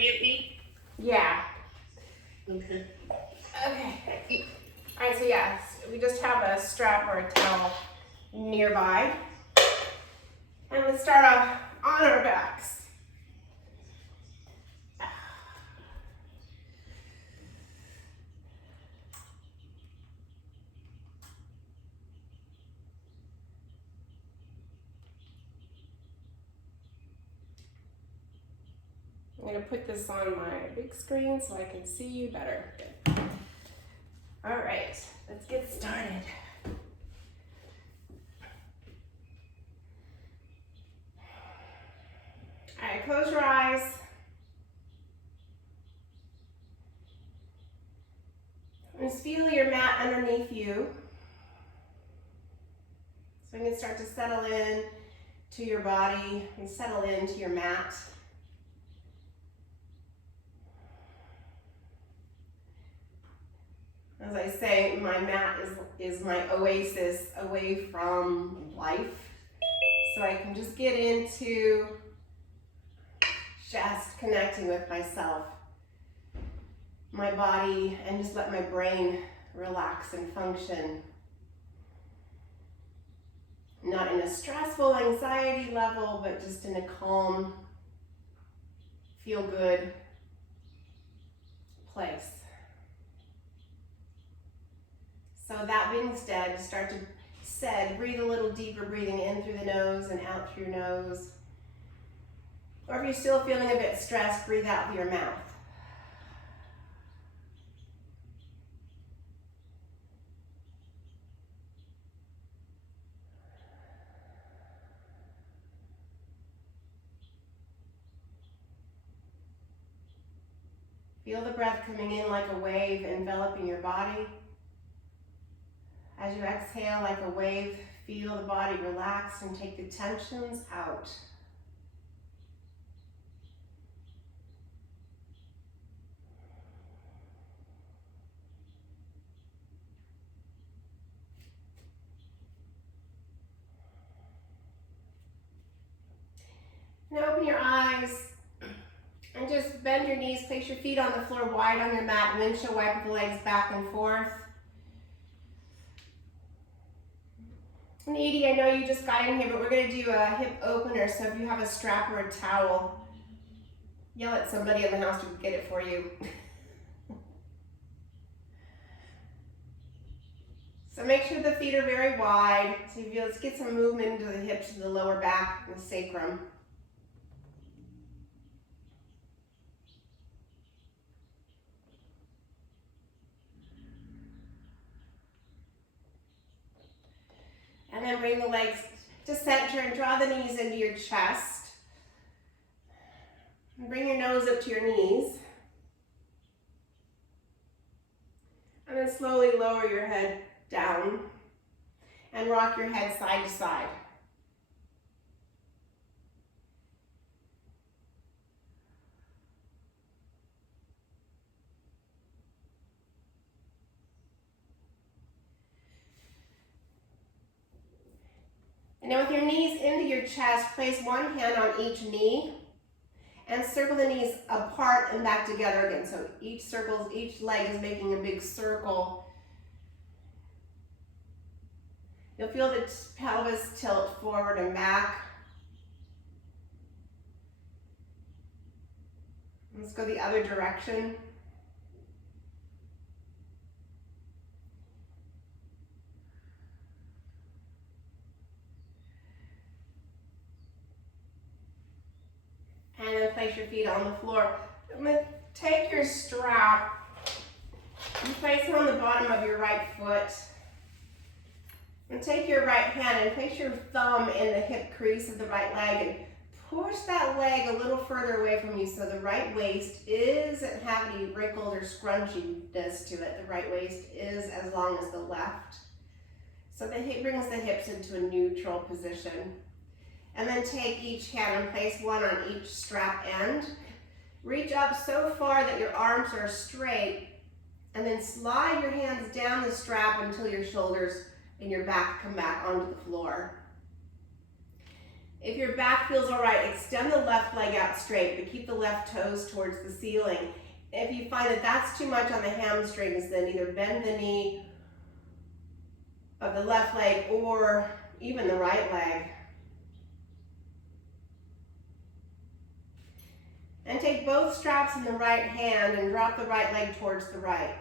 mute me? Yeah. Okay. Okay. All right, so yes, we just have a strap or a towel nearby. And let's start off on our backs. I'm going to put this on my big screen so I can see you better. Good. All right, let's get started. All right, close your eyes. Just feel your mat underneath you. So you can start to settle in to your body and settle into your mat. As I say, my mat is my oasis away from life. So I can just get into just connecting with myself, my body, and just let my brain relax and function. Not in a stressful anxiety level, but just in a calm, feel good place. So that being said, start to breathe a little deeper, breathing in through the nose and out through your nose. Or if you're still feeling a bit stressed, breathe out through your mouth. Feel the breath coming in like a wave, enveloping your body. As you exhale like a wave, feel the body relax and take the tensions out. Now open your eyes and just bend your knees, place your feet on the floor wide on your mat, windshield wiper the legs back and forth. And Edie, I know you just got in here, but we're going to do a hip opener, so if you have a strap or a towel, yell at somebody in the house to get it for you. So make sure the feet are very wide, so you feel, let's get some movement into the hips, to the lower back, and the sacrum. And then bring the legs to center and draw the knees into your chest. And bring your nose up to your knees. And then slowly lower your head down and rock your head side to side. And now with your knees into your chest, place one hand on each knee and circle the knees apart and back together again. So each leg is making a big circle. You'll feel the pelvis tilt forward and back. Let's go the other direction. And then place your feet on the floor. I'm going to take your strap and place it on the bottom of your right foot. And take your right hand and place your thumb in the hip crease of the right leg and push that leg a little further away from you so the right waist isn't have any wrinkles or scrunchiness to it. The right waist is as long as the left. So the hip brings the hips into a neutral position. And then take each hand and place one on each strap end. Reach up so far that your arms are straight, and then slide your hands down the strap until your shoulders and your back come back onto the floor. If your back feels all right, extend the left leg out straight, but keep the left toes towards the ceiling. If you find that that's too much on the hamstrings, then either bend the knee of the left leg or even the right leg. And take both straps in the right hand and drop the right leg towards the right.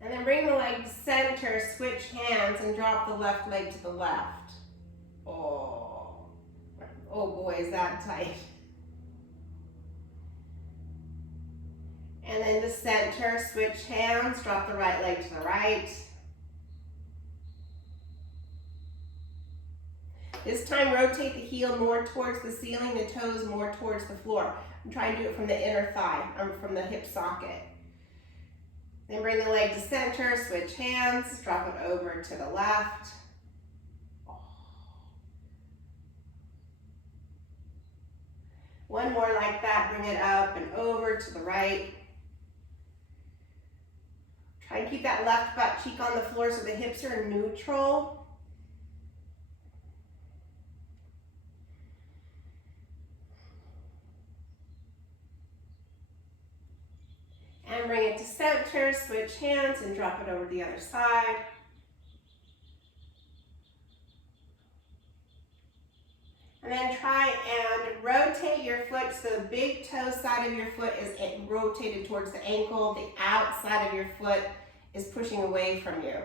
And then bring the leg to center, switch hands, and drop the left leg to the left. Oh boy, is that tight. And then to center, switch hands, drop the right leg to the right. This time, rotate the heel more towards the ceiling, the toes more towards the floor. I'm trying to do it from the inner thigh, from the hip socket. Then bring the leg to center, switch hands, drop it over to the left. One more like that, bring it up and over to the right. Try and keep that left butt cheek on the floor so the hips are neutral. And bring it to center, switch hands, and drop it over the other side. And then try and rotate your foot so the big toe side of your foot is rotated towards the ankle. The outside of your foot is pushing away from you.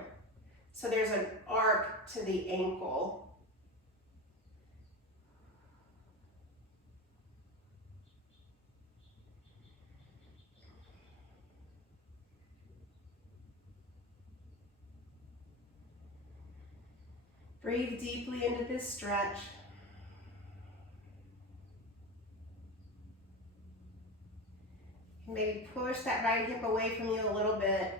So there's an arc to the ankle. Breathe deeply into this stretch. Maybe push that right hip away from you a little bit.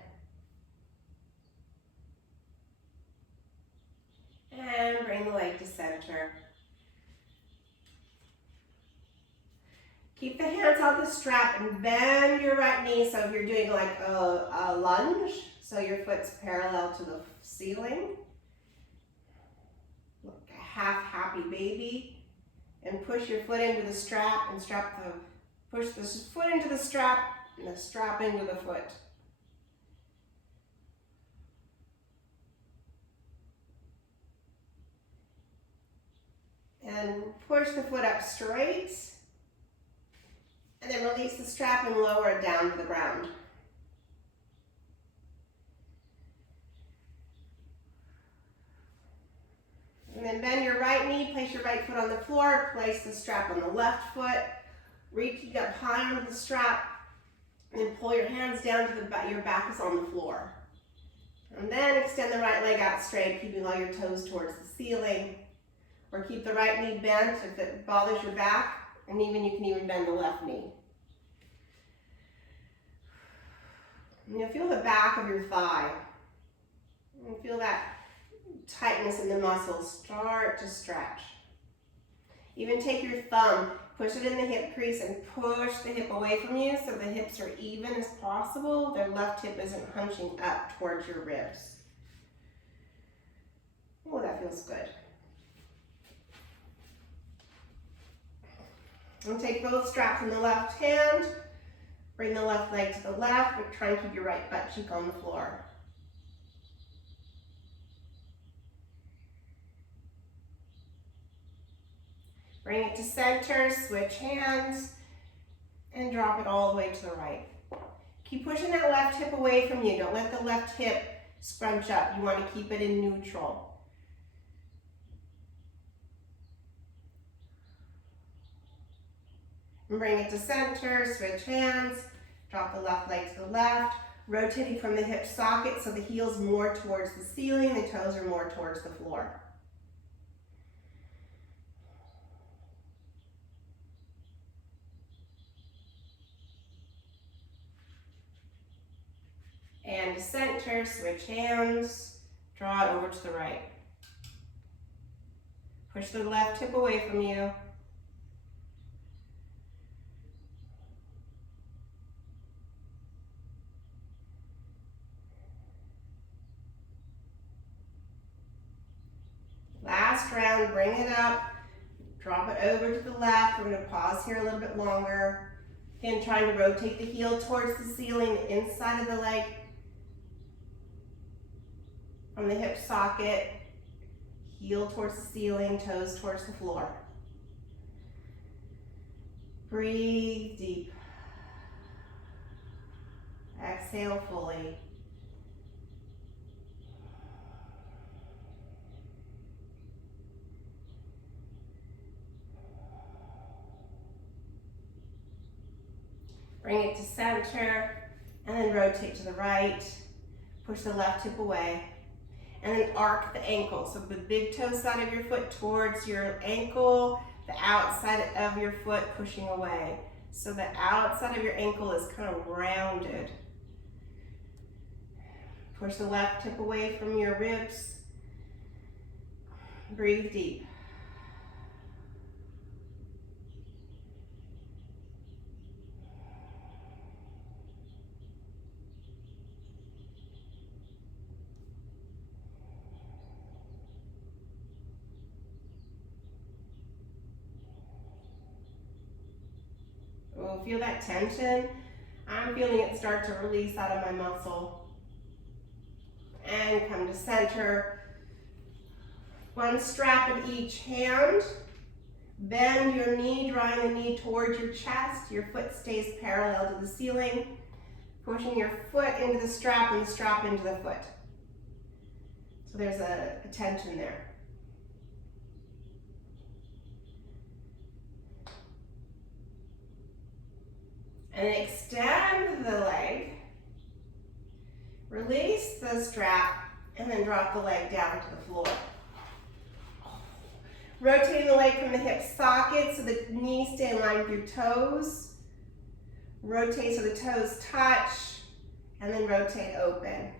And bring the leg to center. Keep the hands on the strap and bend your right knee. So if you're doing like a lunge, so your foot's parallel to the ceiling. Like a half happy baby. And push your foot into the strap and push the foot into the strap and the strap into the foot. And push the foot up straight. And then release the strap and lower it down to the ground. And then bend your right knee, place your right foot on the floor, place the strap on the left foot, reach up high onto the strap, and then pull your hands down to the back, your back is on the floor. And then extend the right leg out straight, keeping all your toes towards the ceiling. Or keep the right knee bent if it bothers your back, and you can even bend the left knee. And you'll feel the back of your thigh. And feel that tightness in the muscles start to stretch. Even take your thumb, push it in the hip crease and push the hip away from you so the hips are even as possible. Their left hip isn't hunching up towards your ribs. Oh, that feels good. And take both straps in the left hand, bring the left leg to the left, but try and keep your right butt cheek on the floor. Bring it to center, switch hands, and drop it all the way to the right. Keep pushing that left hip away from you. Don't let the left hip scrunch up. You want to keep it in neutral. And bring it to center, switch hands, drop the left leg to the left, rotating from the hip socket so the heel's more towards the ceiling, the toes are more towards the floor. And to center, switch hands, draw it over to the right. Push the left hip away from you. down, bring it up, drop it over to the left. We're going to pause here a little bit longer. Again, trying to rotate the heel towards the ceiling, the inside of the leg, from the hip socket, heel towards the ceiling, toes towards the floor. Breathe deep. Exhale fully. Bring it to center, and then rotate to the right. Push the left hip away, and then arc the ankle. So the big toe side of your foot towards your ankle, the outside of your foot pushing away. So the outside of your ankle is kind of rounded. Push the left hip away from your ribs. Breathe deep. Oh, feel that tension? I'm feeling it start to release out of my muscle. And come to center. One strap in each hand. Bend your knee, drawing the knee towards your chest. Your foot stays parallel to the ceiling. Pushing your foot into the strap and the strap into the foot. So there's a tension there. And extend the leg. Release the strap and then drop the leg down to the floor. Rotating the leg from the hip socket so the knees stay in line with your toes. Rotate so the toes touch, and then rotate open.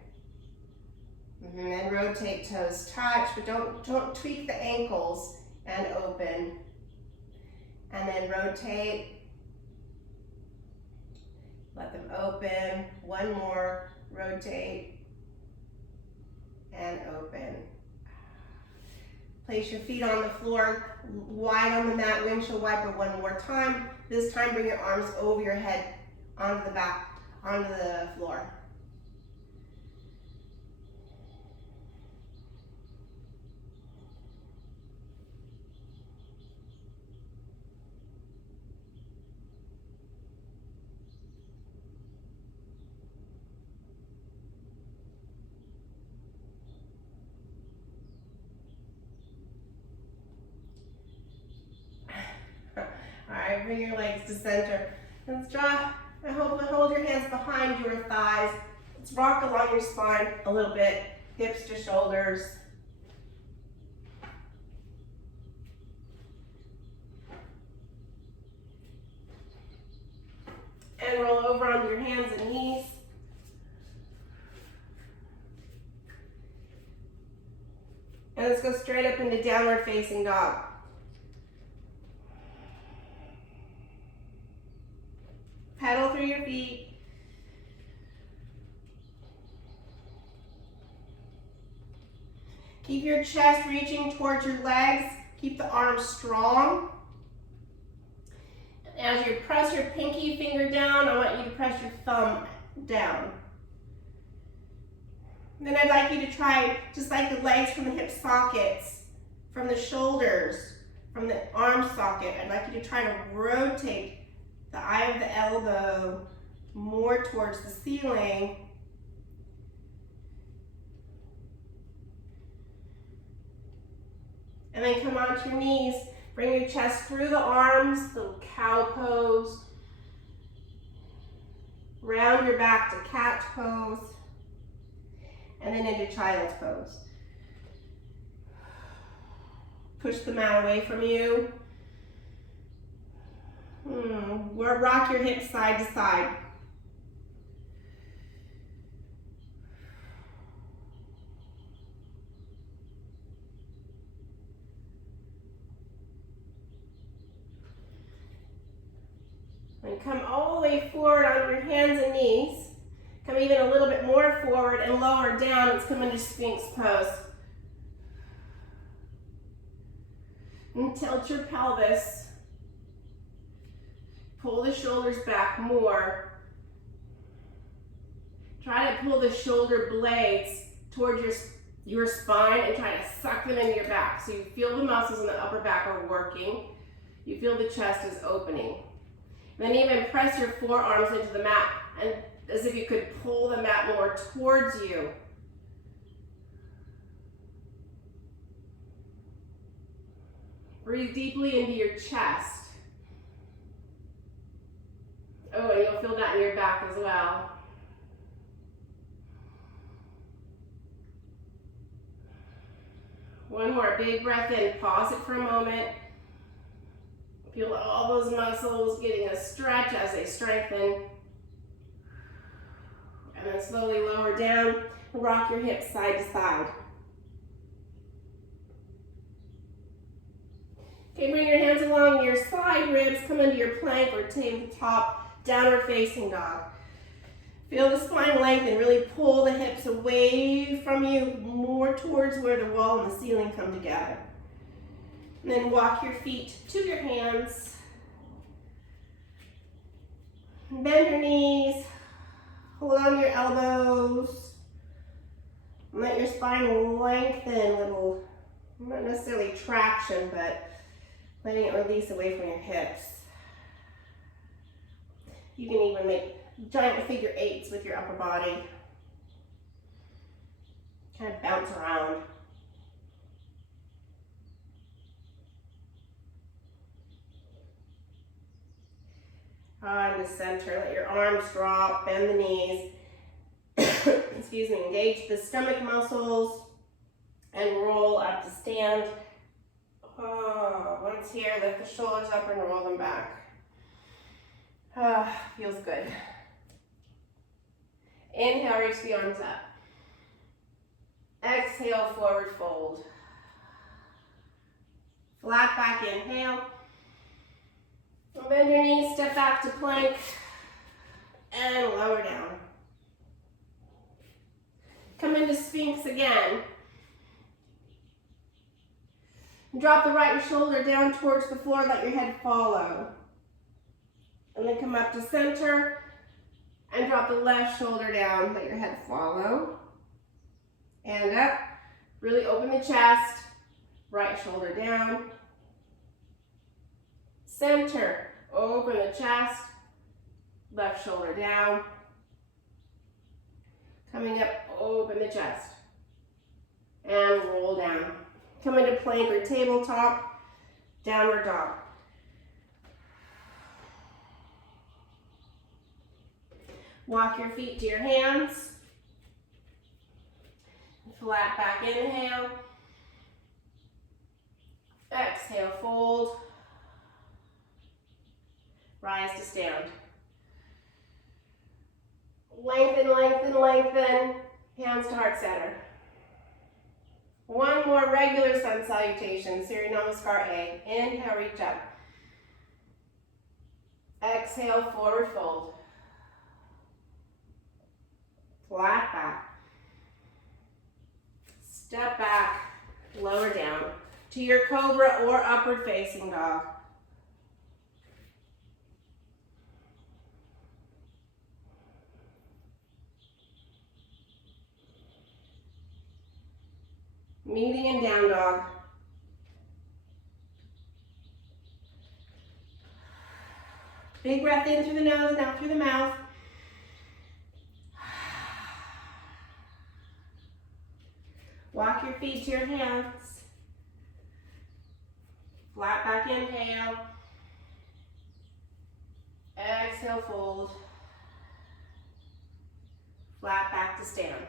And then rotate, toes touch, but don't tweak the ankles, and open. And then rotate. Let them open. One more. Rotate and open. Place your feet on the floor, wide on the mat, windshield wiper one more time. This time bring your arms over your head onto the back, onto the floor. Alright, bring your legs to center. Let's draw, hold your hands behind your thighs. Let's rock along your spine a little bit, hips to shoulders. And roll over onto your hands and knees. And let's go straight up into downward facing dog. Pedal through your feet. Keep your chest reaching towards your legs. Keep the arms strong. As you press your pinky finger down, I want you to press your thumb down. Then I'd like you to try, just like the legs from the hip sockets, from the shoulders, from the arm socket, I'd like you to try to rotate the eye of the elbow more towards the ceiling. And then come onto your knees. Bring your chest through the arms, little cow pose. Round your back to cat pose. And then into child's pose. Push the mat away from you. Rock your hips side to side. And come all the way forward on your hands and knees. Come even a little bit more forward and lower down. Let's come into Sphinx pose. And tilt your pelvis. Pull the shoulders back more. Try to pull the shoulder blades towards your spine and try to suck them into your back. So you feel the muscles in the upper back are working. You feel the chest is opening. Then even press your forearms into the mat and as if you could pull the mat more towards you. Breathe deeply into your chest. Oh, and you'll feel that in your back as well. One more big breath in. Pause it for a moment. Feel all those muscles getting a stretch as they strengthen. And then slowly lower down. Rock your hips side to side. Okay, bring your hands along your side ribs. Come into your plank or tabletop downward facing dog. Feel the spine lengthen. Really pull the hips away from you, more towards where the wall and the ceiling come together. And then walk your feet to your hands. Bend your knees. Hold on your elbows. And let your spine lengthen, little, not necessarily traction, but letting it release away from your hips. You can even make giant figure eights with your upper body. Kind of bounce around. In the center, let your arms drop, bend the knees. Excuse me, engage the stomach muscles and roll up to stand. Once here, lift the shoulders up and roll them back. Feels good. Inhale, reach the arms up. Exhale, forward fold. Flat back, inhale. Bend your knees, step back to plank, and lower down. Come into Sphinx again. Drop the right shoulder down towards the floor, let your head follow. And then come up to center, and drop the left shoulder down, let your head follow. And up, really open the chest, right shoulder down. Center, open the chest, left shoulder down. Coming up, open the chest. And roll down. Come into plank or tabletop, downward dog. Walk your feet to your hands. Flat back, inhale. Exhale, fold. Rise to stand. Lengthen, lengthen, lengthen. Hands to heart center. One more regular sun salutation, Surya Namaskar A. Inhale, reach up. Exhale, forward fold. Flat back. Step back, lower down to your cobra or upward facing dog. Meeting in down dog. Big breath in through the nose and out through the mouth. Walk your feet to your hands. Flat back, inhale. Exhale, fold. Flat back to stand.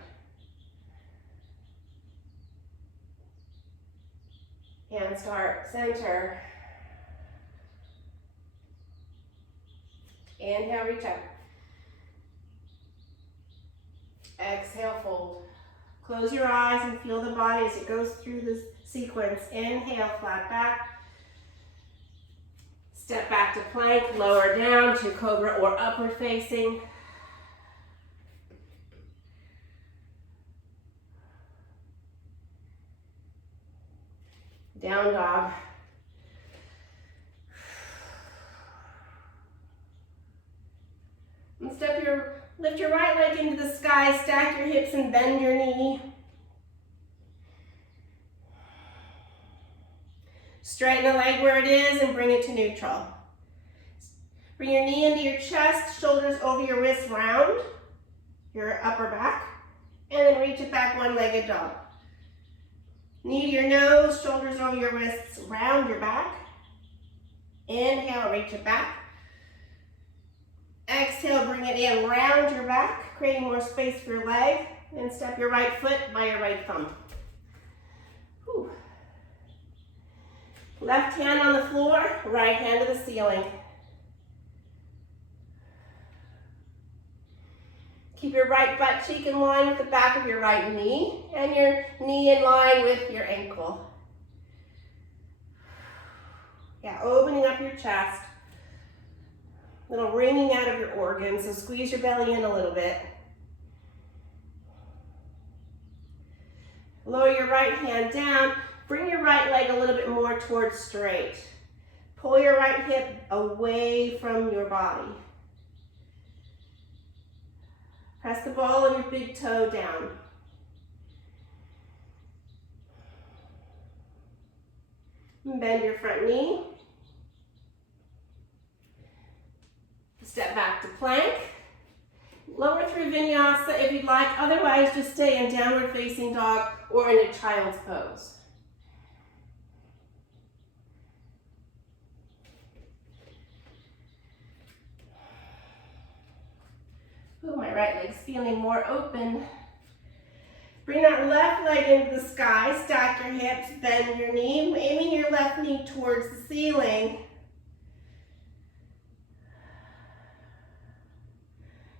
Hands to heart center. Inhale, reach up. Exhale, fold. Close your eyes and feel the body as it goes through this sequence. Inhale, flat back. Step back to plank, lower down to cobra or upward facing. Down dog. And lift your right leg into the sky, stack your hips and bend your knee. Straighten the leg where it is and bring it to neutral. Bring your knee into your chest, shoulders over your wrists, round your upper back, and then reach it back, one-legged dog. Knee to your nose, shoulders over your wrists, round your back. Inhale, reach it back. Exhale, bring it in, round your back, creating more space for your leg. Then step your right foot by your right thumb. Whew. Left hand on the floor, right hand to the ceiling. Keep your right butt cheek in line with the back of your right knee, and your knee in line with your ankle. Yeah, opening up your chest. Little wringing out of your organs, so squeeze your belly in a little bit. Lower your right hand down. Bring your right leg a little bit more towards straight. Pull your right hip away from your body. Press the ball of your big toe down. And bend your front knee. Step back to plank. Lower through vinyasa if you'd like. Otherwise, just stay in downward facing dog or in a child's pose. Ooh, my right leg's feeling more open. Bring that left leg into the sky, stack your hips, bend your knee, aiming your left knee towards the ceiling.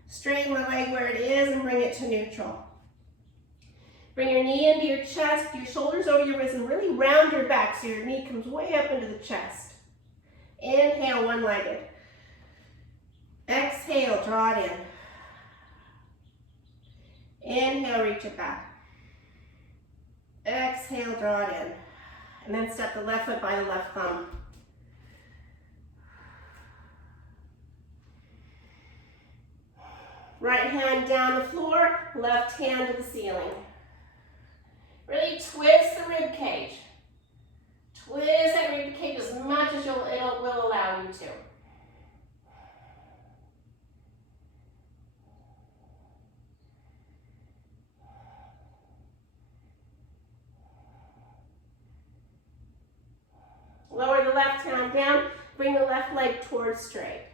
Straighten the leg where it is and bring it to neutral. Bring your knee into your chest, your shoulders over your wrists, and really round your back so your knee comes way up into the chest. Inhale, one-legged. Exhale, draw it in. Inhale, reach it back. Exhale, draw it in. And then step the left foot by the left thumb. Right hand down the floor, left hand to the ceiling. Really twist the rib cage. Twist that rib cage as much as it will allow you to. Lower the left hand down, bring the left leg towards straight.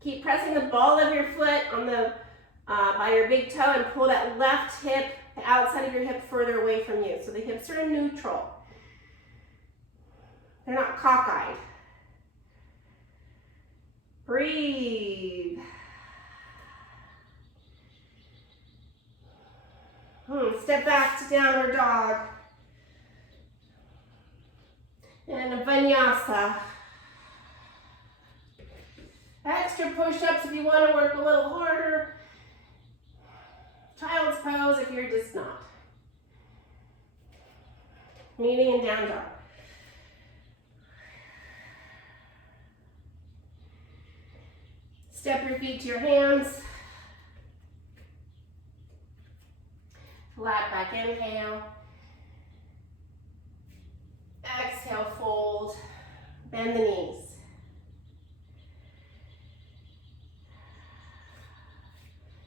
Keep pressing the ball of your foot on the by your big toe and pull that left hip, the outside of your hip, further away from you. So the hips are in neutral. They're not cockeyed. Breathe. Step back to downward dog. And a vinyasa. Extra push-ups if you want to work a little harder. Child's pose if you're just not. Kneeling and down dog. Step your feet to your hands. Flat back inhale. Exhale, fold. Bend the knees.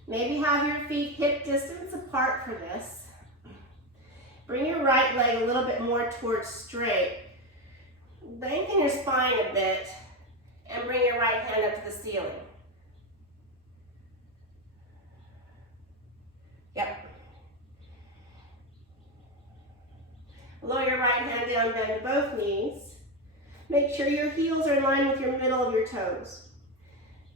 Maybe have your feet hip distance apart for this. Bring your right leg a little bit more towards straight. Lengthen your spine a bit and bring your right hand up to the ceiling. Yep. Lower your right hand down, bend both knees. Make sure your heels are in line with your middle of your toes.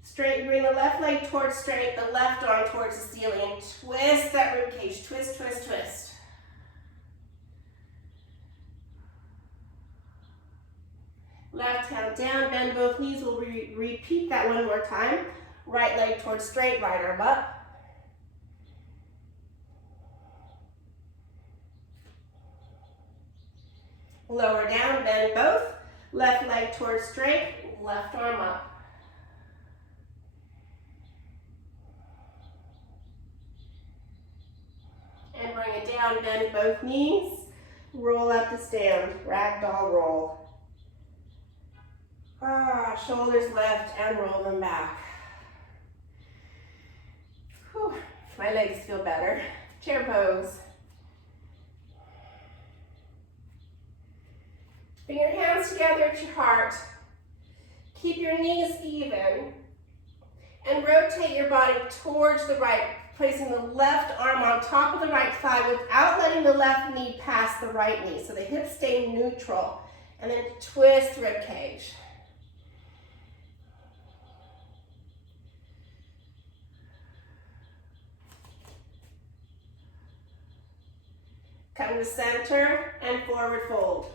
Straight, bring the left leg towards straight, the left arm towards the ceiling, and twist that rib cage. Twist, twist, twist. Left hand down, bend both knees. We'll repeat that one more time. Right leg towards straight, right arm up. Lower down, bend both. Left leg towards straight, left arm up. And bring it down, bend both knees. Roll up to stand, ragdoll roll. Shoulders lift and roll them back. Whew, my legs feel better. Chair pose. Bring your hands together at your heart. Keep your knees even. And rotate your body towards the right, placing the left arm on top of the right thigh without letting the left knee pass the right knee. So the hips stay neutral. And then twist rib cage. Come to center and forward fold.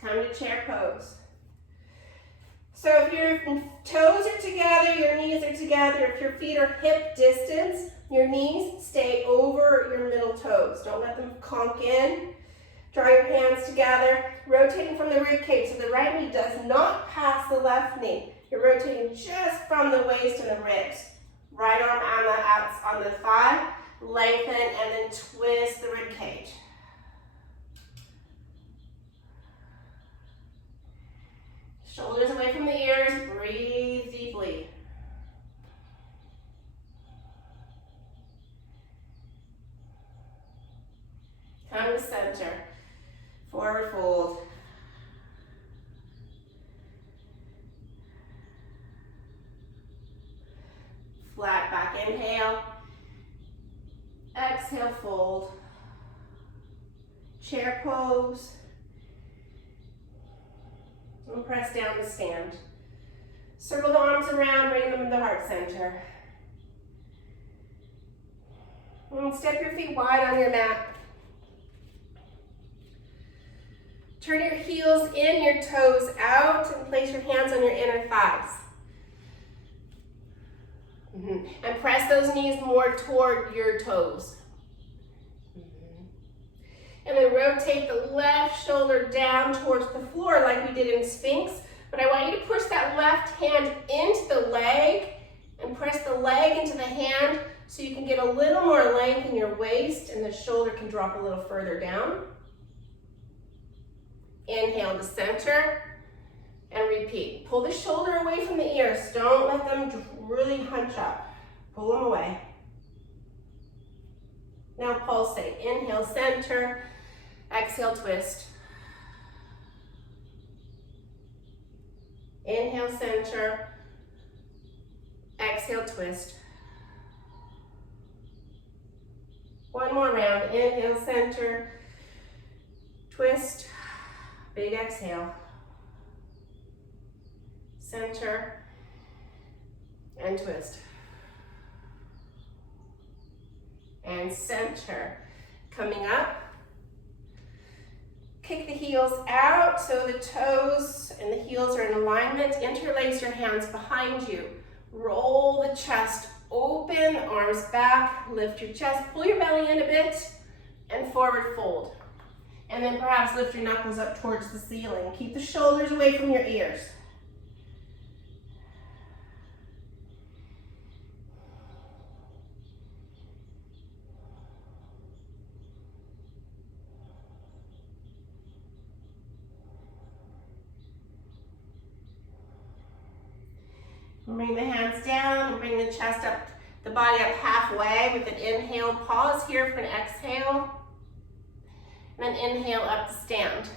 Come to chair pose. So if your toes are together, your knees are together, if your feet are hip distance, your knees stay over your middle toes. Don't let them conk in. Draw your hands together, rotating from the rib cage so the right knee does not pass the left knee. You're rotating just from the waist and the ribs. Right arm on the thigh, lengthen, and then twist the rib cage. Shoulders away from the ears, breathe deeply. Come to center, forward fold. Flat back, inhale. Exhale, fold. Chair pose. And press down to stand. Circle the arms around, bring them to the heart center. And step your feet wide on your mat. Turn your heels in, your toes out, and place your hands on your inner thighs. And press those knees more toward your toes. And then rotate the left shoulder down towards the floor like we did in Sphinx. But I want you to push that left hand into the leg and press the leg into the hand so you can get a little more length in your waist and the shoulder can drop a little further down. Inhale to center and repeat. Pull the shoulder away from the ears. Don't let them really hunch up. Pull them away. Now pulsate. Inhale, center. Exhale, twist. Inhale, center. Exhale, twist. One more round. Inhale, center. Twist. Big exhale. Center. And twist. And center. Coming up. Kick the heels out so the toes and the heels are in alignment. Interlace your hands behind you. Roll the chest open, arms back, lift your chest, pull your belly in a bit, and forward fold. And then perhaps lift your knuckles up towards the ceiling. Keep the shoulders away from your ears. Bring the hands down and bring the chest up, the body up halfway with an inhale. Pause here for an exhale. And then inhale up to stand.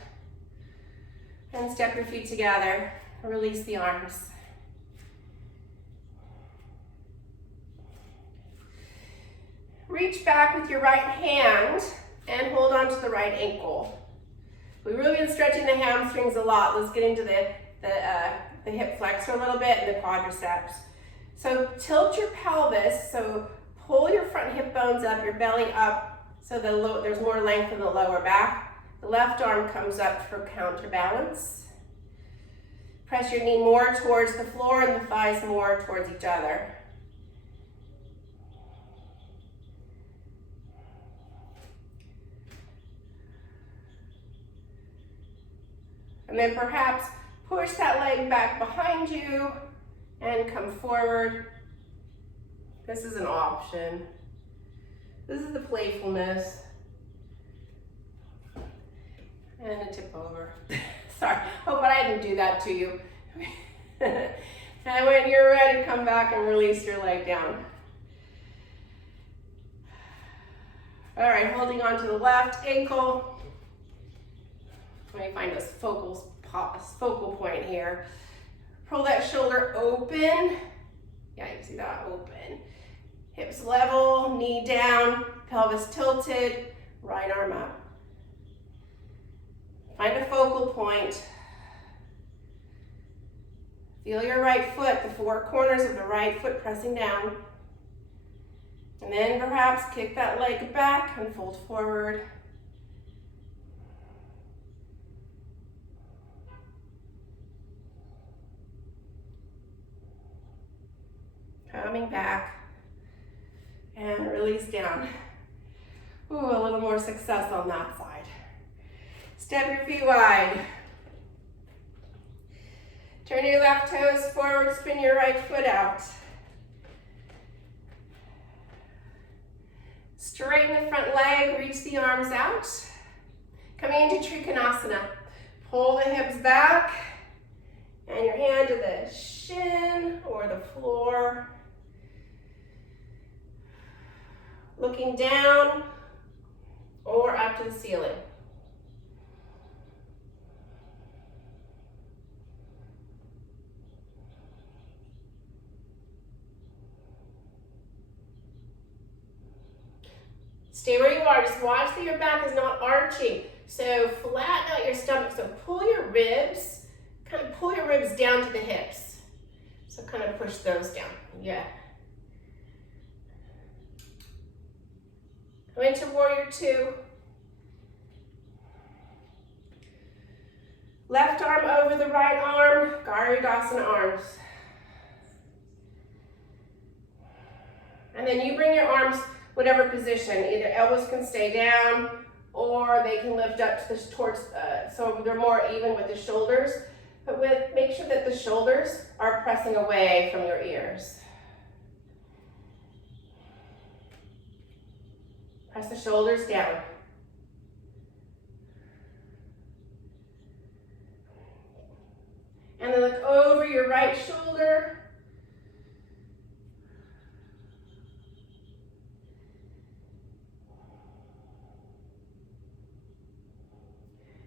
And step your feet together. Release the arms. Reach back with your right hand and hold on to the right ankle. We've really been stretching the hamstrings a lot. Let's get into the hip flexor a little bit and the quadriceps. So tilt your pelvis, so pull your front hip bones up, your belly up, so there's more length in the lower back. The left arm comes up for counterbalance. Press your knee more towards the floor and the thighs more towards each other. And then perhaps push that leg back behind you and come forward. This is an option. This is the playfulness. And a tip over. Sorry, hope I didn't do that to you. And when you're ready, come back and release your leg down. All right, holding on to the left ankle. Let me find this focal point here. Pull that shoulder open. Yeah, you can see that, open. Hips level, knee down, pelvis tilted, right arm up. Find a focal point. Feel your right foot, the four corners of the right foot pressing down. And then perhaps kick that leg back and fold forward. Coming back and release down. Ooh, a little more success on that side. Step your feet wide. Turn your left toes forward, spin your right foot out. Straighten the front leg, reach the arms out. Coming into Trikonasana. Pull the hips back and your hand to the shin or the floor. Looking down or up to the ceiling. Stay where you are, just watch that your back is not arching. So flatten out your stomach, so pull your ribs, kind of pull your ribs down to the hips. So kind of push those down, yeah. Go into warrior two. Left arm over the right arm, Garudasana arms. And then you bring your arms whatever position, either elbows can stay down or they can lift up to towards, so they're more even with the shoulders. But make sure that the shoulders are pressing away from your ears. Press the shoulders down. And then look over your right shoulder.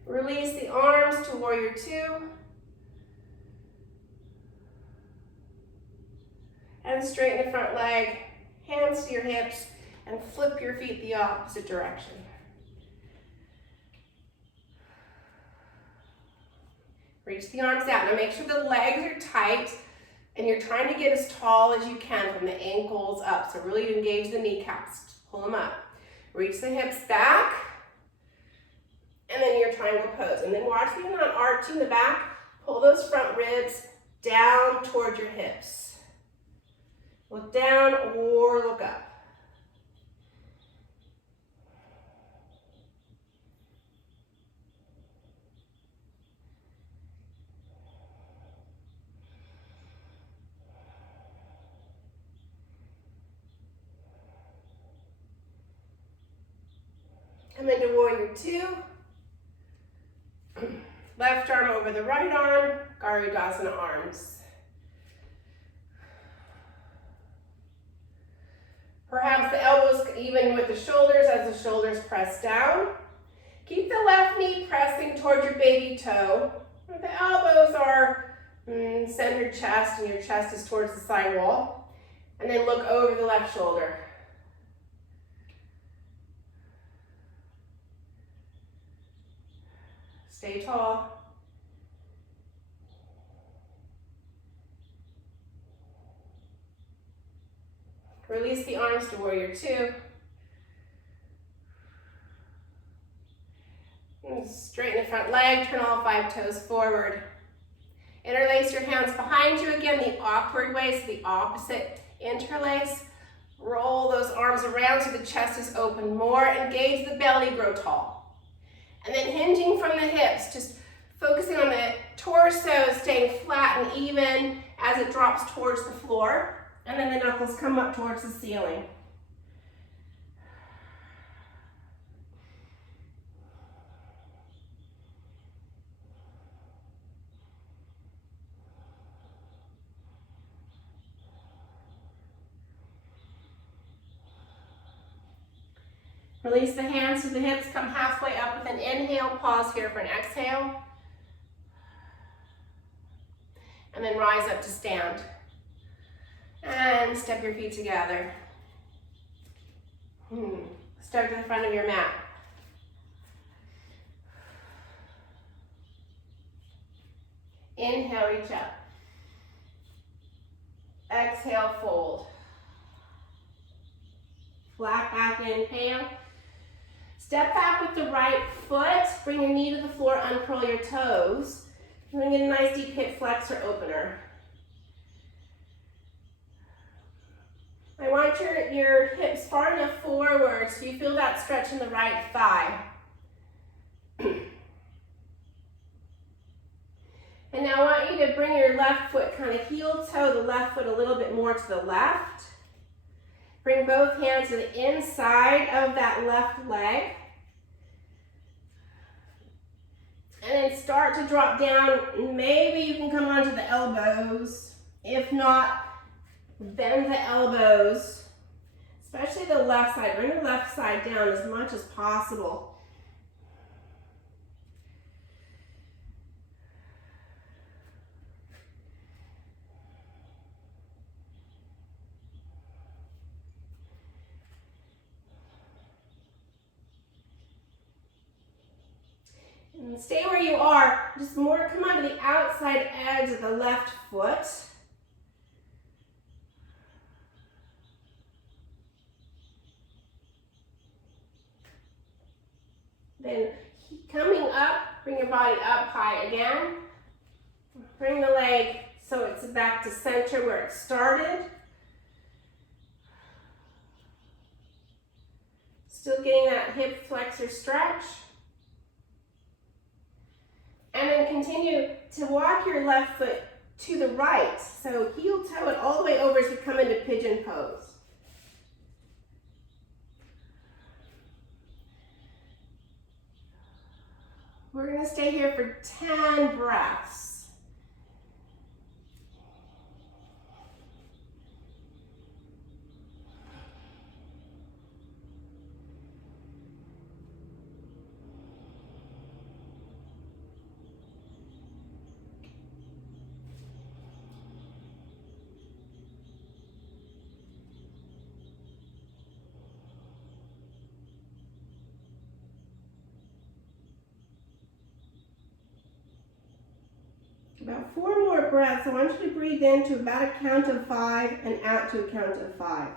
Release the arms to warrior two. And straighten the front leg, hands to your hips, and flip your feet the opposite direction. Reach the arms out. Now make sure the legs are tight and you're trying to get as tall as you can from the ankles up. So really engage the kneecaps. Pull them up. Reach the hips back. And then your triangle pose. And then watch that you're not arching the back. Pull those front ribs down towards your hips. Look down or look up. Come into warrior two. Left arm over the right arm, Garudasana arms. Perhaps the elbows even with the shoulders as the shoulders press down. Keep the left knee pressing towards your baby toe. The elbows are center chest and your chest is towards the side wall. And then look over the left shoulder. Stay tall. Release the arms to warrior two. And straighten the front leg, turn all 5 toes forward. Interlace your hands behind you again, the awkward way, so the opposite interlace. Roll those arms around so the chest is open more. Engage the belly, grow tall. And then hinging from the hips, just Focusing on the torso, staying flat and even as it drops towards the floor. And then the knuckles come up towards the ceiling. Release the hands to the hips, come halfway up with an inhale, pause here for an exhale. And then rise up to stand. And step your feet together. Step to the front of your mat. Inhale, reach up. Exhale, fold. Flat back, inhale. Step back with the right foot. Bring your knee to the floor, uncurl your toes. You're going to get a nice deep hip flexor opener. I want your hips far enough forward so you feel that stretch in the right thigh. And now I want you to bring your left foot, kind of heel toe the left foot a little bit more to the left. Bring both hands to the inside of that left leg. And then start to drop down. Maybe you can come onto the elbows. If not, bend the elbows, especially the left side. Bring the left side down as much as possible. And stay where you are. Just more come onto the outside edge of the left foot. Then coming up, bring your body up high again. Bring the leg so it's back to center where it started. Still getting that hip flexor stretch. And then continue to walk your left foot to the right. So heel toe it all the way over as we come into pigeon pose. We're going to stay here for 10 breaths. About 4 more breaths. I want you to breathe in to about a count of 5 and out to a count of 5.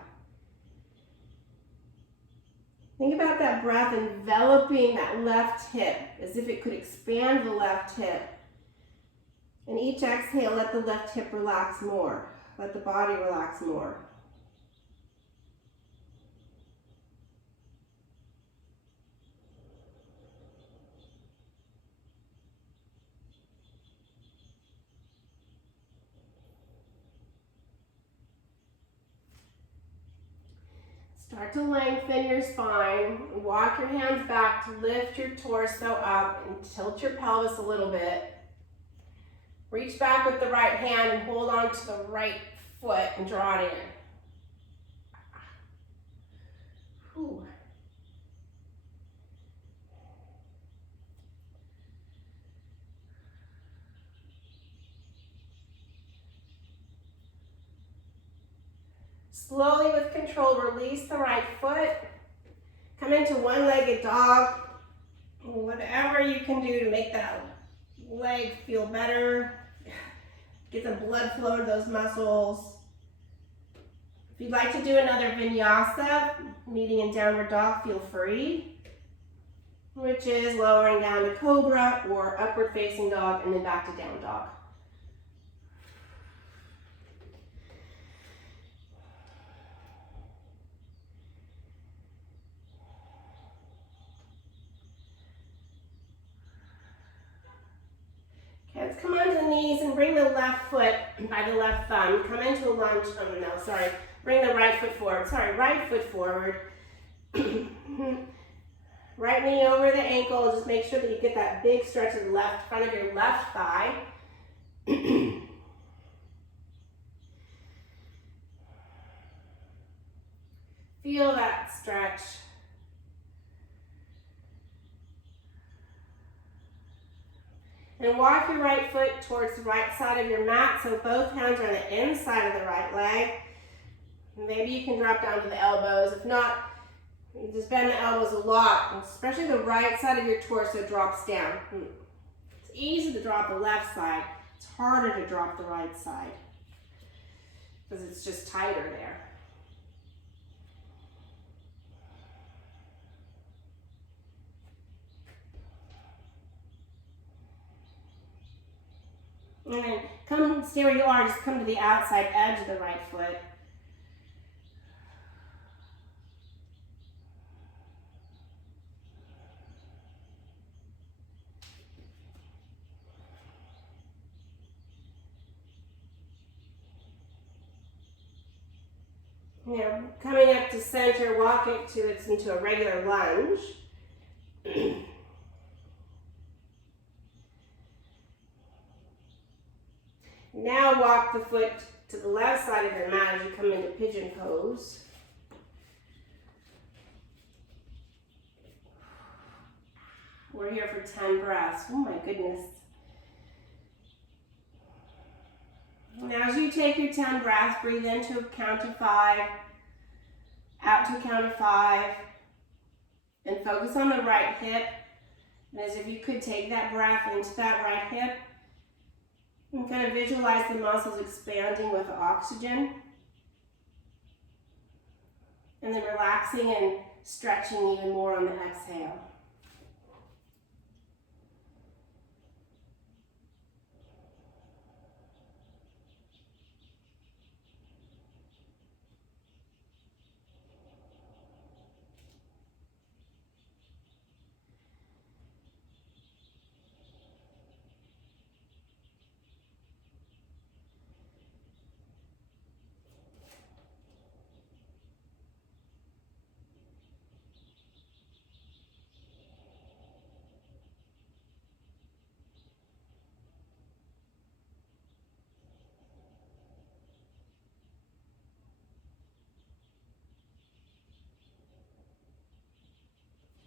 Think about that breath enveloping that left hip as if it could expand the left hip. And each exhale, let the left hip relax more. Let the body relax more. Start to lengthen your spine. Walk your hands back to lift your torso up and tilt your pelvis a little bit. Reach back with the right hand and hold on to the right foot and draw it in. Whew. Slowly with control, release the right foot. Come into one-legged dog. Whatever you can do to make that leg feel better. Get the blood flow to those muscles. If you'd like to do another vinyasa, meeting in downward dog, feel free. Which is lowering down to cobra or upward facing dog and then back to down dog. knees and bring the left foot by the left thumb. Come into a lunge. Oh, no, sorry. Bring the right foot forward. Sorry, right foot forward. Right knee over the ankle. Just make sure that you get that big stretch of the left front of your left thigh. Feel that stretch. And walk your right foot towards the right side of your mat, so both hands are on the inside of the right leg. Maybe you can drop down to the elbows. If not, you just bend the elbows a lot, especially the right side of your torso drops down. It's easy to drop the left side. It's harder to drop the right side because it's just tighter there. And then stay where you are, just come to the outside edge of the right foot. Now, coming up to center, walk it into a regular lunge. Now walk the foot to the left side of your mat as you come into pigeon pose. We're here for 10 breaths. Oh my goodness. Now as you take your 10 breaths, breathe into a count of 5, out to a count of 5, and focus on the right hip. And as if you could take that breath into that right hip, and kind of visualize the muscles expanding with oxygen. And then relaxing and stretching even more on the exhale.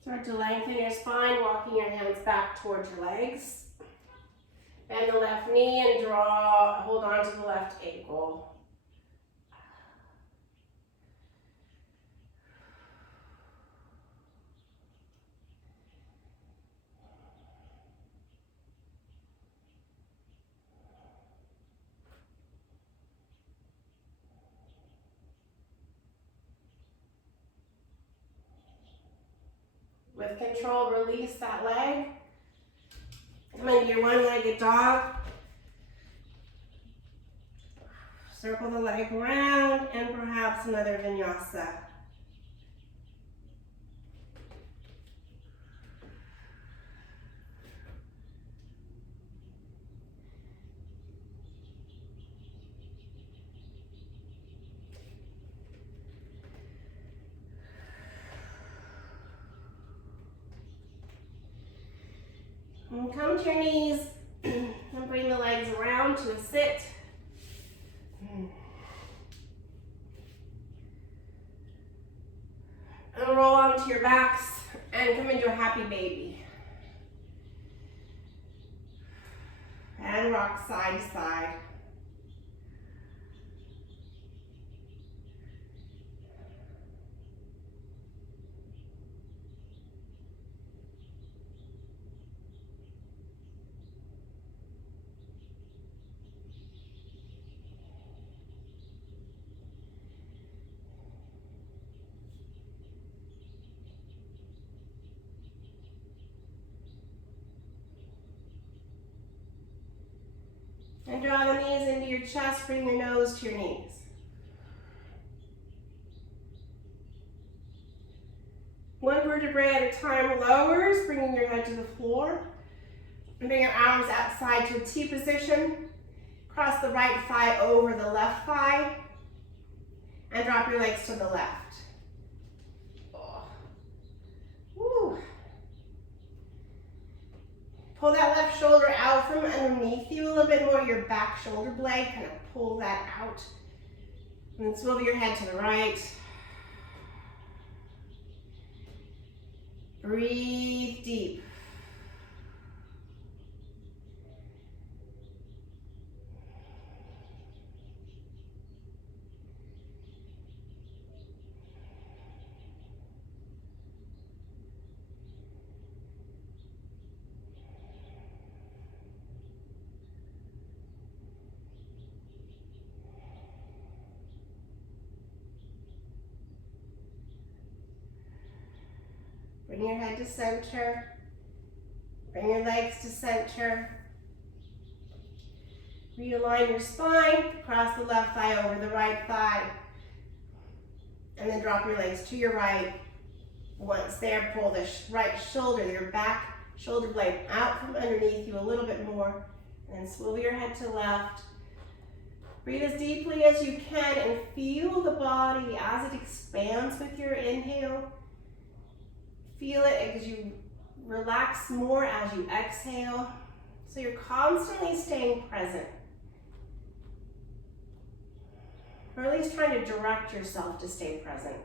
Start to lengthen your spine, walking your hands back towards your legs. Bend the left knee and hold on to the left ankle. With control, release that leg. Come into your one-legged dog. Circle the leg around and perhaps another vinyasa. And come to your knees and bring the legs around to a sit. And roll onto your backs and come into a happy baby. And rock side to side. And draw the knees into your chest, bring your nose to your knees. One vertebrae at a time lowers, bringing your head to the floor. And bring your arms outside to a T position. Cross the right thigh over the left thigh. And drop your legs to the left. Oh. Woo. Pull that left shoulder out from underneath you a little bit more, your back shoulder blade, kind of pull that out. And then swivel your head to the right. Breathe deep. Bring your head to center. Bring your legs to center. Realign your spine. Cross the left thigh over the right thigh. And then drop your legs to your right. Once there, pull the right shoulder, your back shoulder blade out from underneath you a little bit more. And then swivel your head to left. Breathe as deeply as you can and feel the body as it expands with your inhale. Feel it as you relax more as you exhale. So you're constantly staying present. Or at least trying to direct yourself to stay present.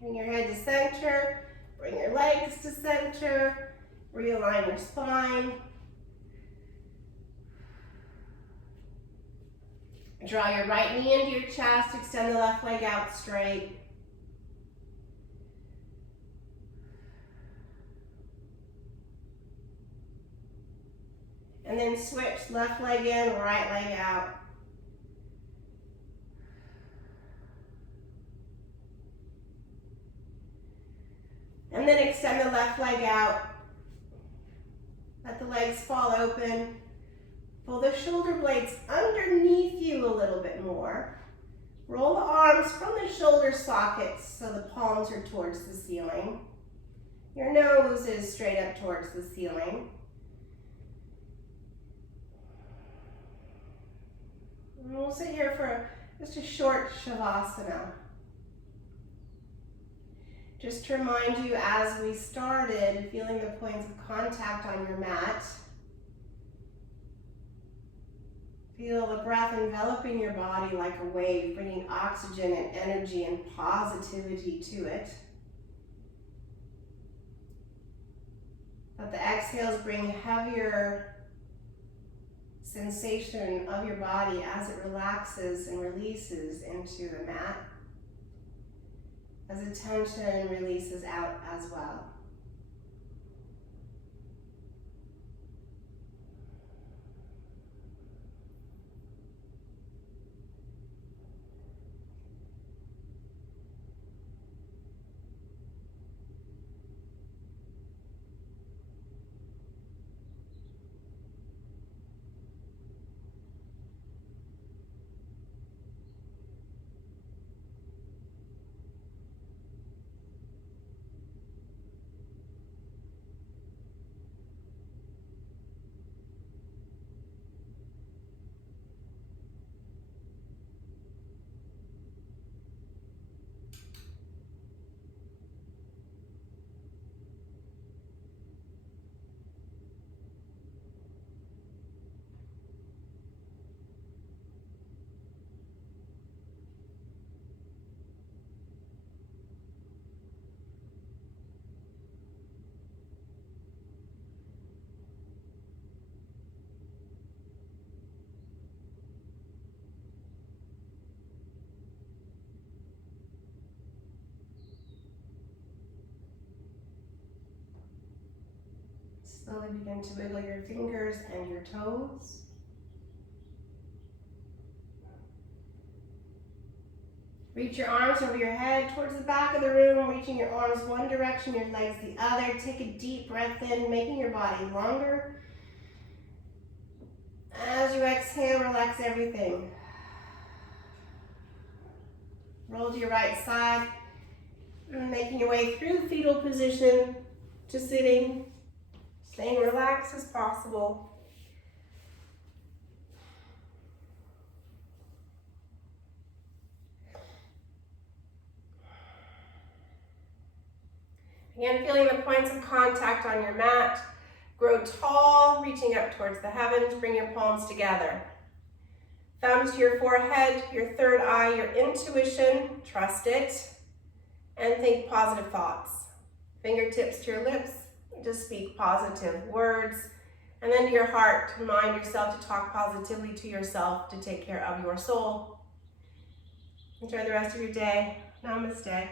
Bring your head to center, bring your legs to center, realign your spine. Draw your right knee into your chest, extend the left leg out straight. And then switch left leg in, right leg out. And then extend the left leg out. Let the legs fall open. Pull the shoulder blades underneath you a little bit more. Roll the arms from the shoulder sockets so the palms are towards the ceiling. Your nose is straight up towards the ceiling. And we'll sit here for just a short Shavasana. Just to remind you, as we started, feeling the points of contact on your mat. Feel the breath enveloping your body like a wave, bringing oxygen and energy and positivity to it. Let the exhales bring heavier sensation of your body as it relaxes and releases into the mat, as the tension releases out as well. Slowly begin to wiggle your fingers and your toes. Reach your arms over your head towards the back of the room, reaching your arms one direction, your legs the other. Take a deep breath in, making your body longer. As you exhale, relax everything. Roll to your right side, making your way through fetal position to sitting, staying relaxed as possible. Again, feeling the points of contact on your mat. Grow tall, reaching up towards the heavens. Bring your palms together. Thumbs to your forehead, your third eye, your intuition. Trust it. And think positive thoughts. Fingertips to your lips. Just speak positive words. And then to your heart, remind yourself to talk positively to yourself to take care of your soul. Enjoy the rest of your day. Namaste.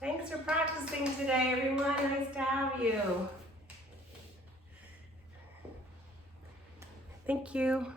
Thanks for practicing today, everyone. Nice to have you. Thank you.